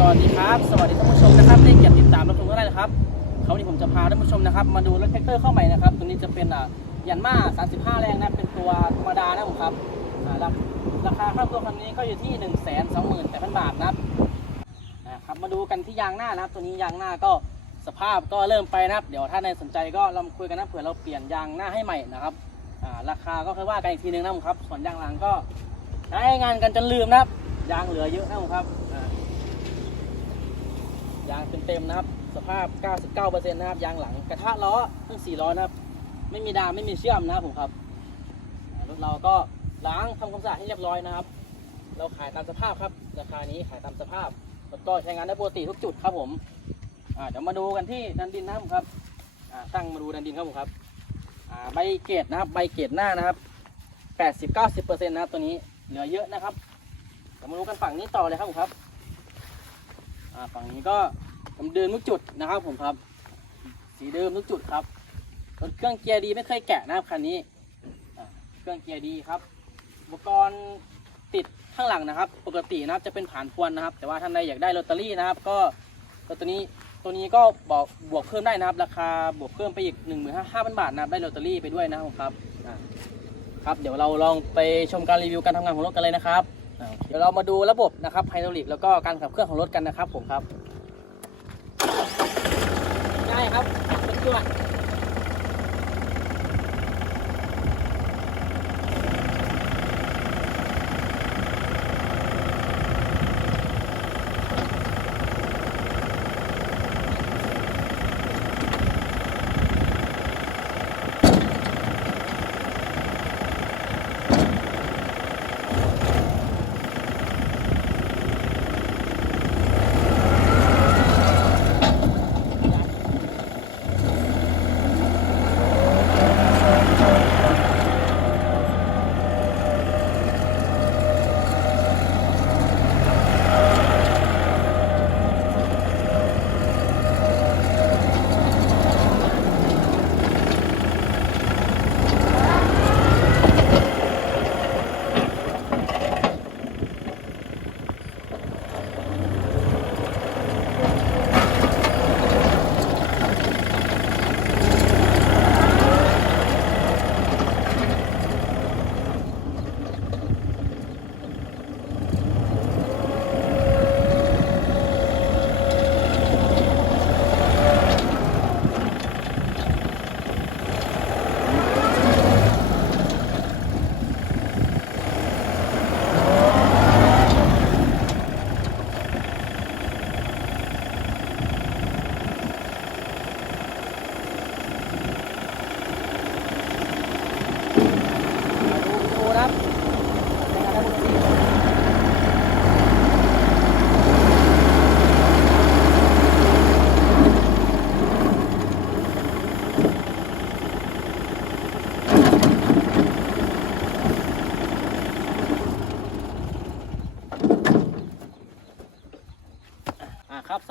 สวัสดีครับ สวัสดีท่านผู้ชมนะครับที่เกียรติดตามรับชมกท่านนะครับเขาวันนี้ผมจะพาท่านผู้ชมนะครับ มาดูรถแท็กเตอร์เข้าใหม่นะครับ ตัวนี้จะเป็นอ่ายันมา35 แรงนะเป็นตัวธรรมดานะผมครับอ่าราราคาค่าตัวคันนี้ก็อยู่ที่ 1 2 8 0 0 0 บาทนะครับครับ มาดูกันที่ยางหน้านะครับ ตัวนี้ยางหน้าก็สภาพก็เริ่มไปนะครับ เดี๋ยวถ้าในสนใจก็เราคุยกันนะเผื่อเราเปลี่ยนยางหน้าให้ใหม่นะครับอ่าราคาก็ค่อยว่ากันอีกทีนึงนะผมครับส่วนยางหลังก็ใช้งานกันจนลืมนะครับยางเหลือเยอะนะผมครับอ่า ยางเต็มๆนะครับ สภาพ 99%นะครับยางหลังกระทะล้อทั้ง4ล้อนะครับ ไม่มีดามไม่มีเชื่อมนะครับผมครับรถเราก็ล้างทำความสะอาดให้เรียบร้อยนะครับ เราขายตามสภาพครับราคานี้ขายตามสภาพแล้วก็ใช้งานได้ปกติทุกจุดครับผมเดี๋ยวมาดูกันที่ดันดินนะครับครับตั้งมาดูดันดินครับผมครับใบเกตนะครับใบเกตหน้านะครับ80-90%นะครับตัวนี้เหลือเยอะนะครับเดี๋ยวมาดูกันฝั่งนี้ต่อเลยครับผมครับ อ่าฝั่งนี้ก็ผมเดินทุกจุดนะครับผมครับ สีเดิมทุกจุดครับรถเครื่องเกียร์ดีไม่เคยแกะนะครับคันนี้เครื่องเกียร์ดีครับ อุปกรณ์ติดข้างหลังนะครับ ปกตินะครับจะเป็นผ่านพวนนะครับ แต่ว่าท่านใดอยากได้ลอตเตอรี่นะครับ ก็ตัวนี้ตัวนี้ก็บอกบวกเพิ่มได้นะครับ ราคาบวกเพิ่มไปอีก1 5 0 0 0 บาทนะครับได้ลอตเตอรี่ไปด้วยนะครับครับ ครับเดี๋ยวเราลองไปชมการรีวิวการทำงานของรถกันเลยนะครับ เดี๋ยวเรามาดูระบบนะครับไฮดรอลิกแล้วก็การขับเคลื่อนของรถกันนะครับผมครับ ได้ครับเป็นตัวมา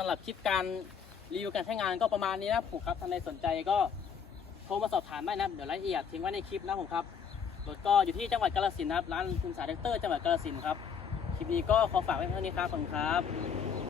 หรับคลิปการรีวิวการใช้งานก็ประมาณนี้นะผมครับท่านใดสนใจก็โทรมาสอบถามได้นะเดี๋ยวรายละเอียดทิ้งไว้ในคลิปนะผมครับรถก็อยู่ที่จังหวัดกาฬสินธุ์นะครับร้านคุณสายเด็กเตอร์จังหวัดกาฬสินธุ์ครับคลิปนี้ก็ขอฝากไว้เท่านี้ครับขอบคุณครับ